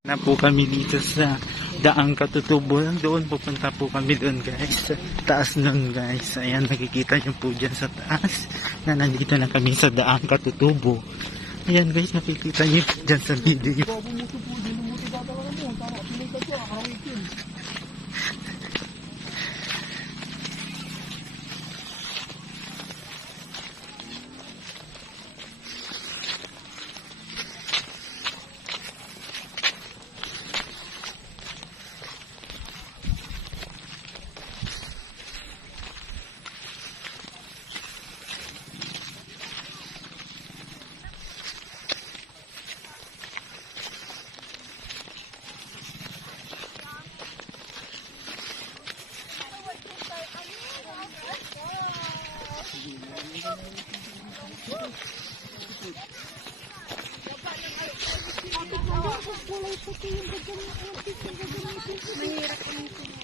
Na po kami dito sa Daang Katutubo. Doon pupunta po kami doon guys. Sa taas nun guys. Ayan, nakikita nyo po dyan sa taas na nandito na kami sa Daang Katutubo. Ayan guys, nakikita nyo dyan sa video.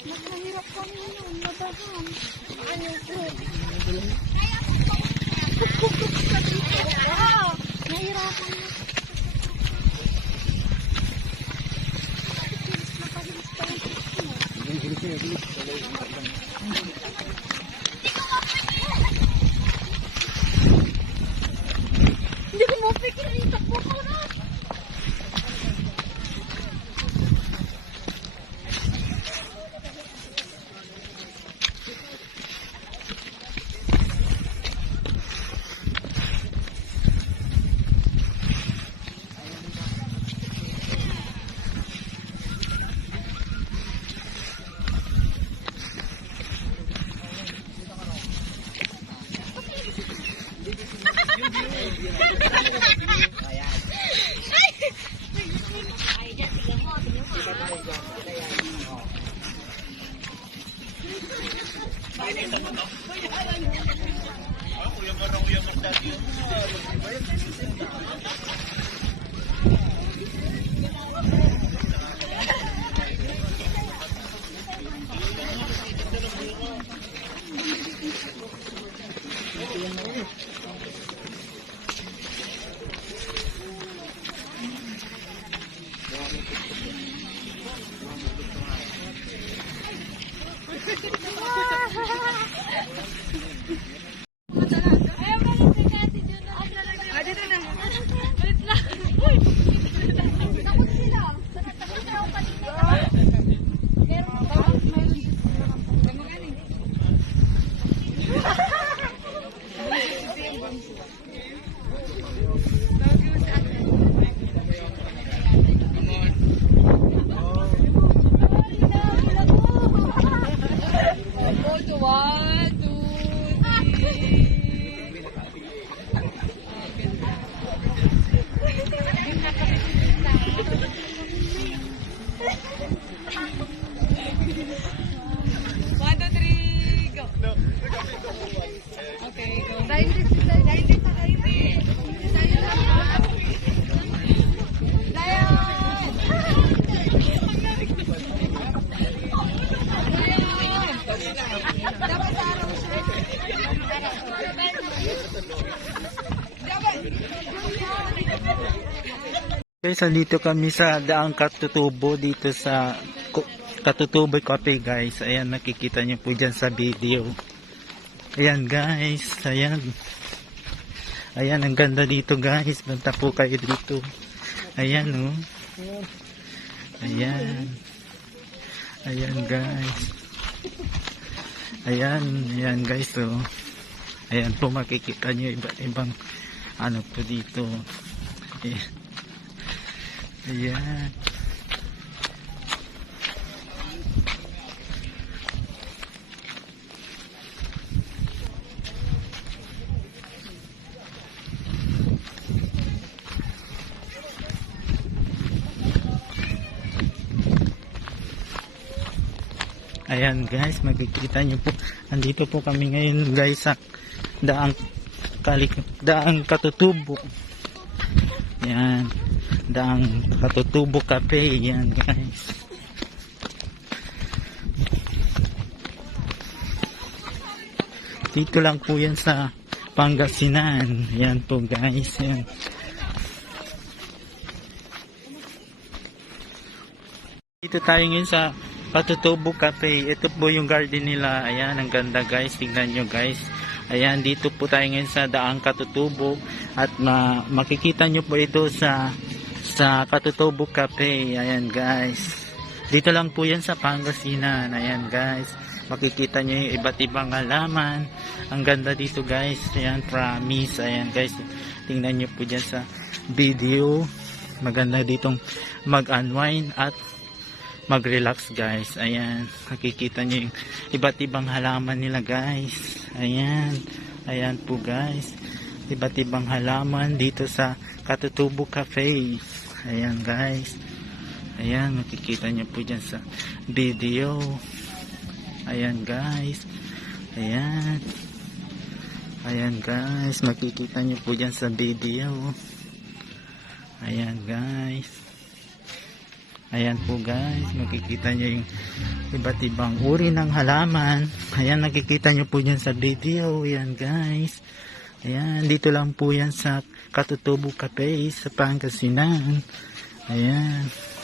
Mahirap kami yun, madahan. Ano po? Nahirapan na. Hindi ko mapikir yung takbo ko na. Guys, dito kami sa Daang Katutubo dito sa Katutubo Cafe guys. Ayan, nakikita nyo po dyan sa video. Ayan guys, ayan. Ayan, ang ganda dito guys. Banta po kayo dito. Ayan oh. Ayan. Ayan guys. Ayan, ayan guys oh. Ayan po, makikita nyo ibang ano po dito. Ayan. Ayan. Ayan guys, makikita nyo po. Andito po kami ngayon guys sa Daang Katutubo. Ayan. Daang Katutubo Cafe. Yan guys. Dito lang po yan sa Pangasinan. Yan po guys. Yan. Dito tayo ngayon sa Katutubo Cafe. Ito po yung garden nila. Ayan, ang ganda guys. Tingnan nyo guys. Ayan, dito po tayo ngayon sa Daang Katutubo. At makikita nyo po ito sa Katutubo Cafe. Ayan guys. Dito lang po yan sa Pangasinan. Ayan guys. Makikita nyo yung iba't ibang halaman. Ang ganda dito guys. Ayan, promise. Ayan guys. Tingnan nyo po dyan sa video. Maganda ditong mag-unwind at mag-relax guys. Ayan, nakikita nyo yung iba't ibang halaman nila guys. Ayan, ayan po guys, iba't ibang halaman dito sa Katutubo Cafe. Ayan guys, ayan, nakikita nyo po dyan sa video. Ayan guys, ayan, ayan guys, makikita nyo po dyan sa video. Ayan guys, ayan po guys, makikita nyo yung iba't ibang uri ng halaman. Ayan, nakikita nyo po yan sa video. Ayan guys, ayan, dito lang po yan sa Katutubo Cafe sa Pangasinan. Ayan.